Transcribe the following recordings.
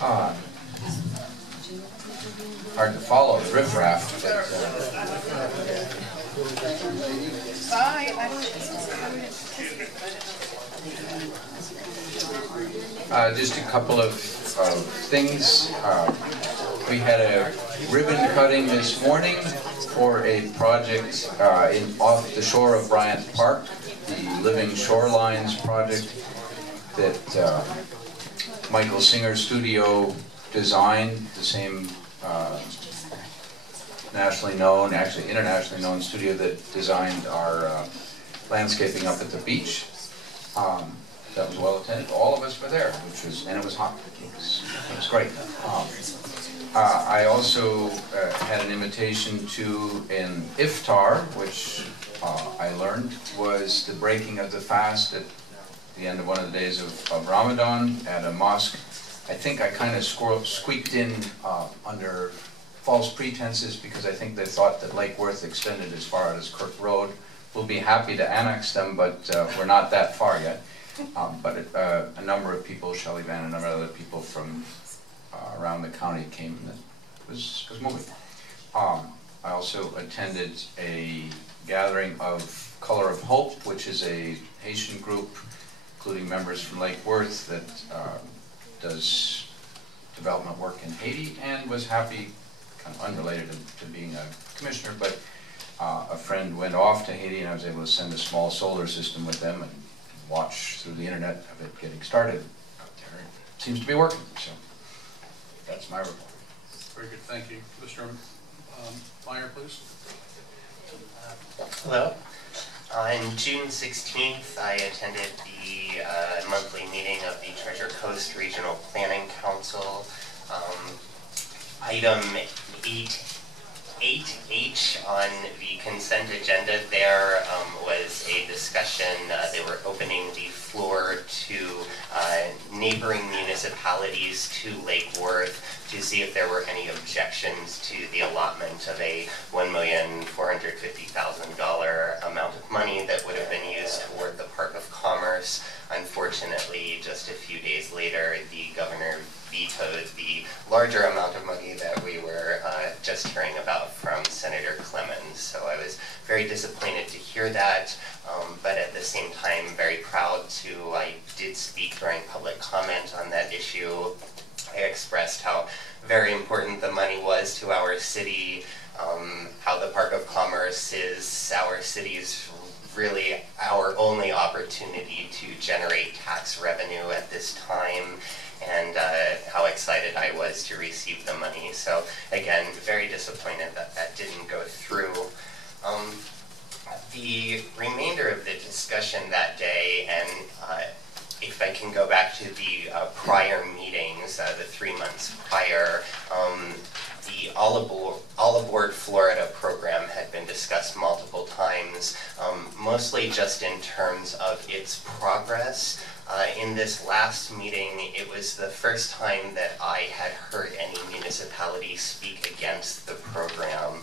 Uh, hard to follow the riffraff, but just a couple of things. We had a ribbon cutting this morning for a project off the shore of Bryant Park, the Living Shorelines project that Michael Singer's studio designed, the same nationally known, actually internationally known studio that designed our landscaping up at the beach. That was well attended. All of us were there, and it was hot. It was great. I also had an invitation to an iftar, which I learned was the breaking of the fast at the end of one of the days of Ramadan at a mosque. I think I kind of squeaked in under false pretenses because I think they thought that Lake Worth extended as far as Kirk Road. We'll be happy to annex them, but we're not that far yet. But a number of people, Shelley Van and a number of other people from around the county came, and it was moving. I also attended a gathering of Color of Hope, which is a Haitian group, including members from Lake Worth, that does development work in Haiti, and was happy, kind of unrelated to being a commissioner, but a friend went off to Haiti and I was able to send a small solar system with them and watch through the internet of it getting started out there. It seems to be working, so that's my report. Very good, thank you. Mr. Meyer, please. Hello. On June 16th, I attended the monthly meeting of the Treasure Coast Regional Planning Council. Item 8H on the consent agenda there was a discussion. They were opening the floor to neighboring municipalities to Lake Worth to see if there were any objections to the allotment of a $1,450,000 amount of money that would have been used toward the Park of Commerce. Unfortunately, just a few days later, the governor vetoed the larger amount of money that we were just hearing about from Senator Clemens. So I was very disappointed to hear that, but at the same time very proud to. I did speak during public comment on that issue. I expressed how very important the money was to our city, how the Park of Commerce is our city's really our only opportunity to generate tax revenue at this time, and how excited I was to receive the money. So again, very disappointed that that didn't go through. The remainder of the discussion that day, and if I can go back to the prior meetings, the 3 months prior, the All Aboard Florida program had been discussed multiple times, mostly just in terms of its progress. In this last meeting, it was the first time that I had heard any municipality speak against the program.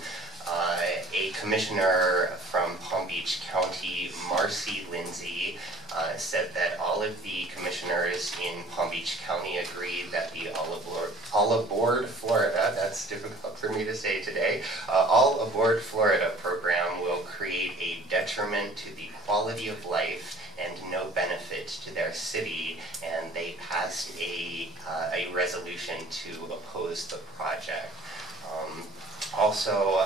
A commissioner from Palm Beach County, Marcy Lindsay, said that all of the commissioners in Palm Beach County agreed that the All Aboard Florida, that's difficult for me to say today, All Aboard Florida program will create a detriment to the quality of life and no benefit to their city, and they passed a resolution to oppose the project. Also,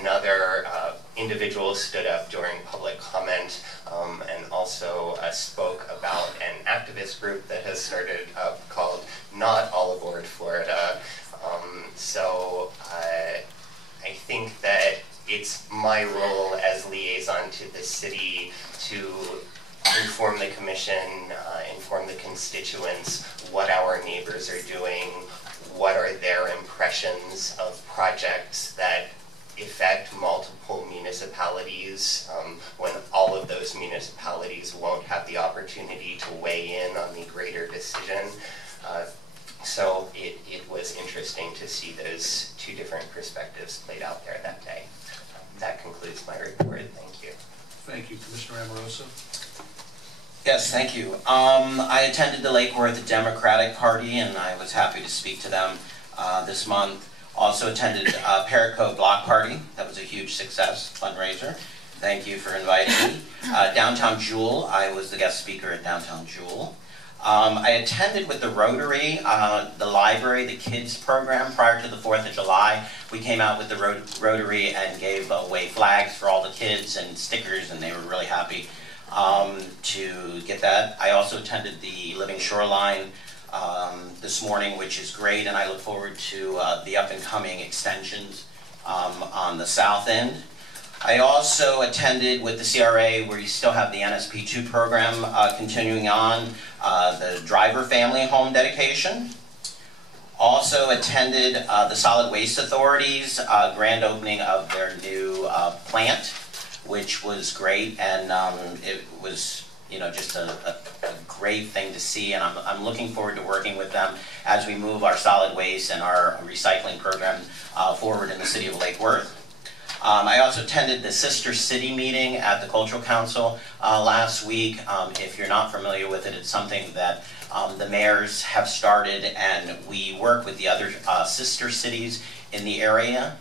another individual stood up during public comment and also spoke about an activist group that has started up called Not All Aboard Florida. So I think that it's my role as liaison to the city to inform the commission, inform the constituents what our neighbors are doing, what are their impressions of projects that affect multiple municipalities, when all of those municipalities won't have the opportunity to weigh in on the greater decision. So it was interesting to see those two different perspectives played out there that day. That concludes my report. Thank you. Thank you. Commissioner Amoroso. Yes, thank you. I attended the Lake Worth Democratic Party, and I was happy to speak to them this month. Also attended Parrot Cove Block Party. That was a huge success, fundraiser. Thank you for inviting me. Downtown Jewel, I was the guest speaker at Downtown Jewel. I attended with the Rotary, the library, the kids program prior to the 4th of July. We came out with the Rotary and gave away flags for all the kids and stickers, and they were really happy to get that. I also attended the Living Shoreline this morning, which is great, and I look forward to the up-and-coming extensions on the south end. I also attended with the CRA, where you still have the NSP2 program continuing on, the driver family home dedication. Also attended the Solid Waste Authority's grand opening of their new plant, which was great, and it was, you know, just a great thing to see, and I'm looking forward to working with them as we move our solid waste and our recycling program forward in the city of Lake Worth. I also attended the Sister City meeting at the Cultural Council last week. If you're not familiar with it, it's something that the mayors have started, and we work with the other sister cities in the area.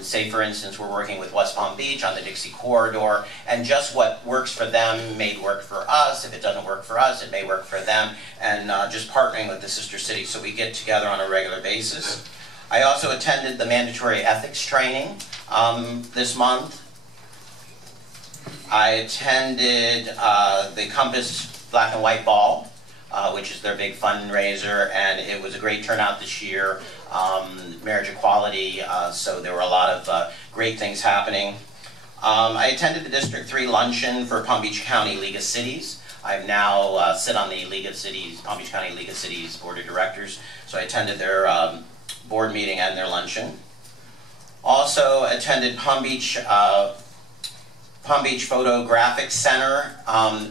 Say, for instance, we're working with West Palm Beach on the Dixie Corridor, and just what works for them may work for us. If it doesn't work for us, it may work for them, and just partnering with the sister cities, so we get together on a regular basis. I also attended the mandatory ethics training this month. I attended the Compass Black and White Ball, which is their big fundraiser, and it was a great turnout this year. Marriage equality, so there were a lot of great things happening. I attended the District 3 luncheon for Palm Beach County League of Cities. I now sit on the League of Cities, Palm Beach County League of Cities Board of Directors, so I attended their board meeting and their luncheon. Also attended Palm Beach Photographic Center.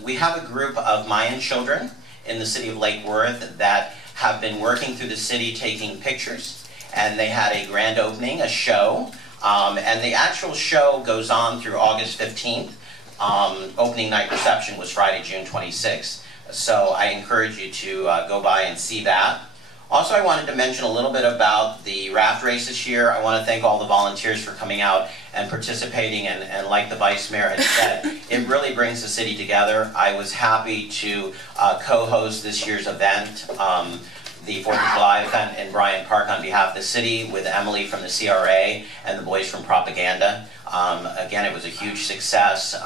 We have a group of Mayan children in the city of Lake Worth that have been working through the city taking pictures, and they had a grand opening, a show, and the actual show goes on through August 15th. Opening night reception was Friday, June 26th. So I encourage you to go by and see that. Also, I wanted to mention a little bit about the raft race this year. I want to thank all the volunteers for coming out and participating, and like the Vice Mayor had said, it really brings the city together. I was happy to co-host this year's event, the 4th of July event in Bryant Park on behalf of the city with Emily from the CRA and the boys from Propaganda. Again, it was a huge success.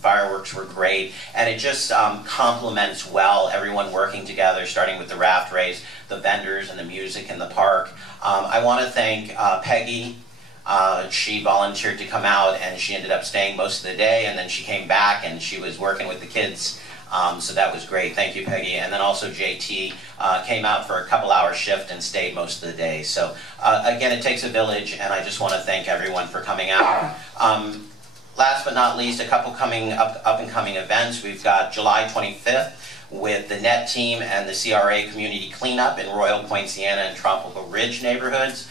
Fireworks were great, and it just complements well everyone working together, starting with the raft race, the vendors and the music in the park. I want to thank Peggy. She volunteered to come out, and she ended up staying most of the day, and then she came back and she was working with the kids. So that was great. Thank you, Peggy. And then also JT came out for a couple-hour shift and stayed most of the day. So again, it takes a village, and I just want to thank everyone for coming out. Last but not least, a couple up-and-coming events. We've got July 25th with the NET team and the CRA Community Cleanup in Royal, Point Siena, and Tropical Ridge neighborhoods.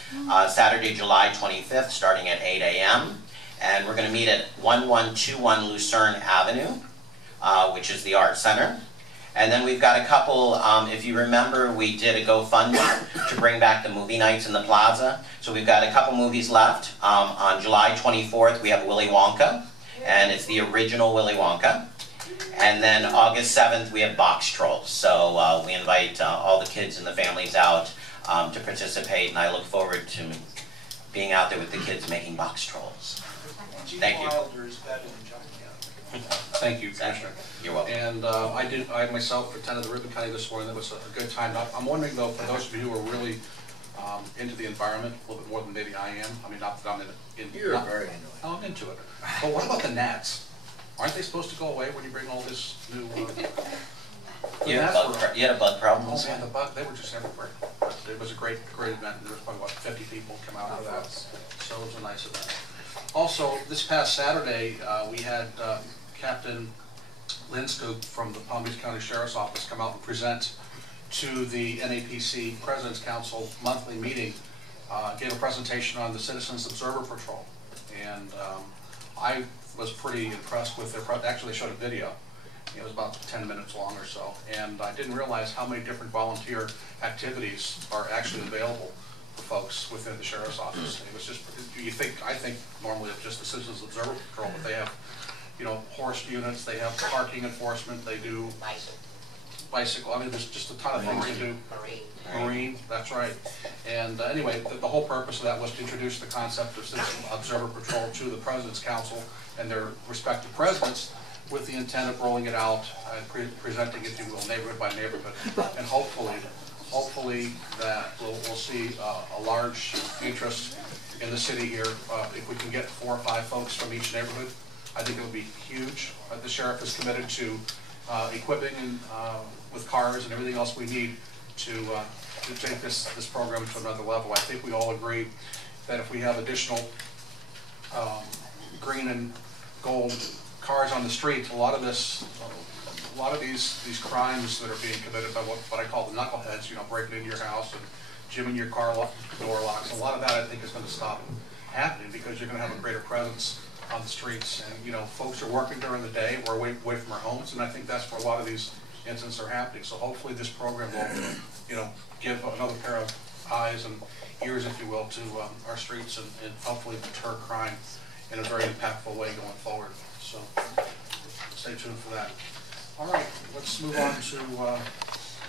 Saturday, July 25th, starting at 8 a.m. And we're going to meet at 1121 Lucerne Avenue, which is the Art Center. And then we've got a couple, if you remember, we did a GoFundMe to bring back the movie nights in the plaza. So we've got a couple movies left. On July 24th, we have Willy Wonka, and it's the original Willy Wonka. And then August 7th, we have Box Trolls. So we invite all the kids and the families out to participate, and I look forward to being out there with the kids making Box Trolls. Thank you. Thank you, Commissioner. You're welcome. And I myself attended the ribbon cutting this morning. That was a good time. I'm wondering though, for those of you who are really into the environment a little bit more than maybe I am. I mean, not that I'm You're very into it. I'm into it. But what about the gnats? Aren't they supposed to go away when you bring all this new? You had a bug problem? Oh man, the bug, they were just everywhere. It was a great event. There was probably, what, 50 people come out of that. So it was a nice event. Also, this past Saturday, we had Captain Linscoop from the Palm Beach County Sheriff's Office come out and present to the NAPC President's Council monthly meeting, gave a presentation on the Citizens Observer Patrol. And I was pretty impressed with their, actually they showed a video, It was about 10 minutes long or so, and I didn't realize how many different volunteer activities are actually available for folks within the sheriff's office. It was just, I think normally of just the Citizens Observer Patrol, but they have, you know, horse units, they have parking enforcement, they do bicycle, I mean, there's just a ton of things to do. Marine, that's right. And anyway, the whole purpose of that was to introduce the concept of Citizen Observer Patrol to the President's Council and their respective presidents, with the intent of rolling it out and presenting, if you will, neighborhood by neighborhood. And hopefully that we'll see a large interest in the city here. If we can get 4 or 5 folks from each neighborhood, I think it would be huge. The sheriff is committed to equipping and with cars and everything else we need to take this program to another level. I think we all agree that if we have additional green and gold cars on the street, a lot of these crimes that are being committed by what I call the knuckleheads, you know, breaking into your house and jimming your car door locks, a lot of that I think is going to stop happening, because you're going to have a greater presence on the streets. And you know, folks are working during the day, we're away from our homes, and I think that's where a lot of these incidents are happening. So hopefully this program will, you know, give another pair of eyes and ears, if you will, to our streets, and hopefully deter crime in a very impactful way going forward. So stay tuned for that. All right, let's move on to